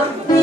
아 네.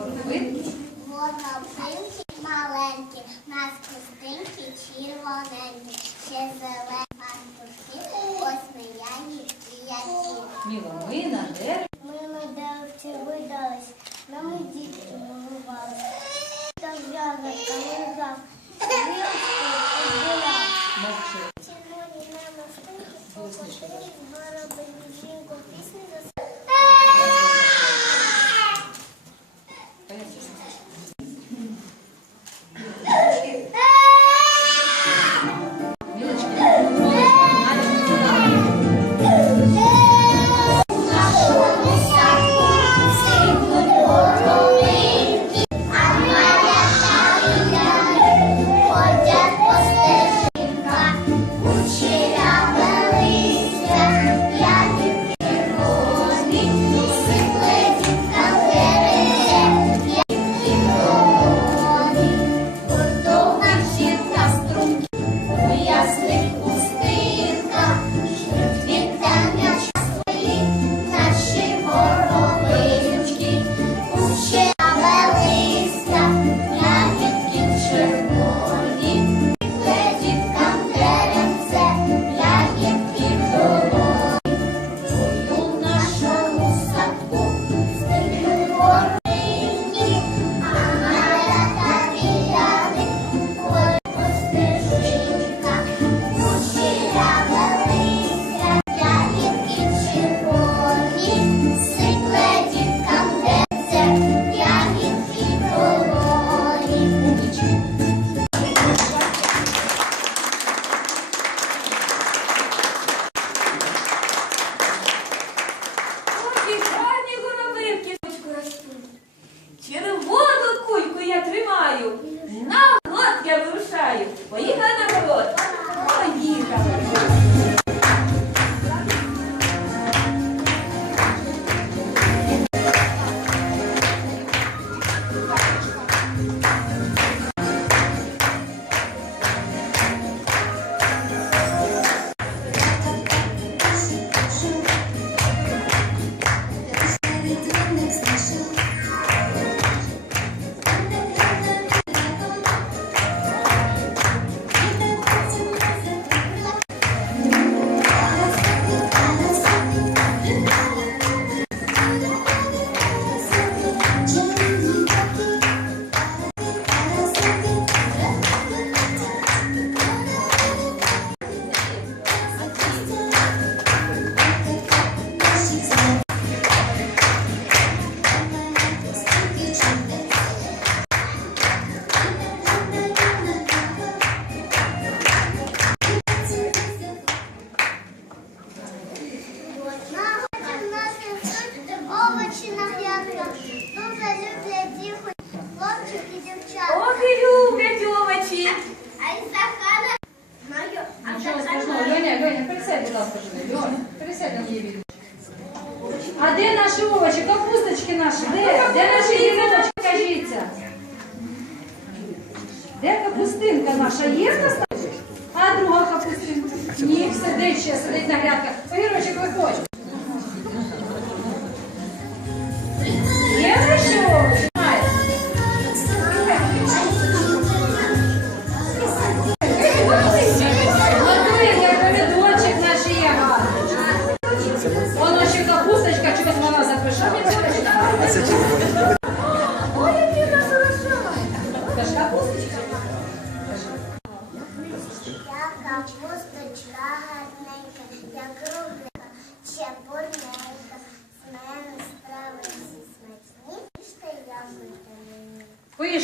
горловинки. Горловинки маленькі.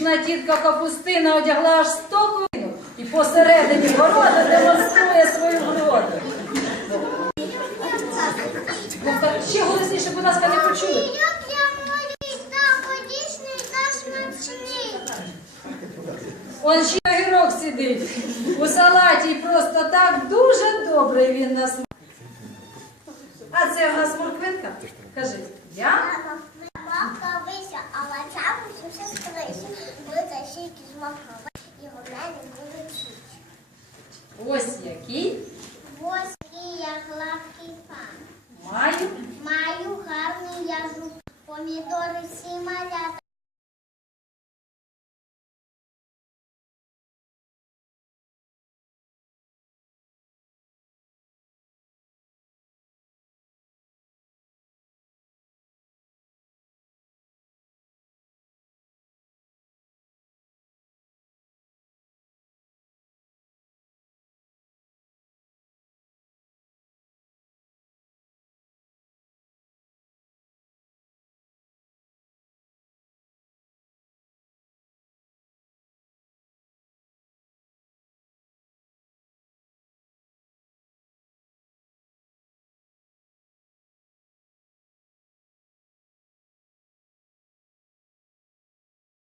Смішна тітка капустина одягла аж стоковину і посередині города демонструє свою вроду. Ну, ще голосніше, будь ласка, не почули. Он ще огірок сидить. У салаті просто так дуже добре він нас. помідори всі.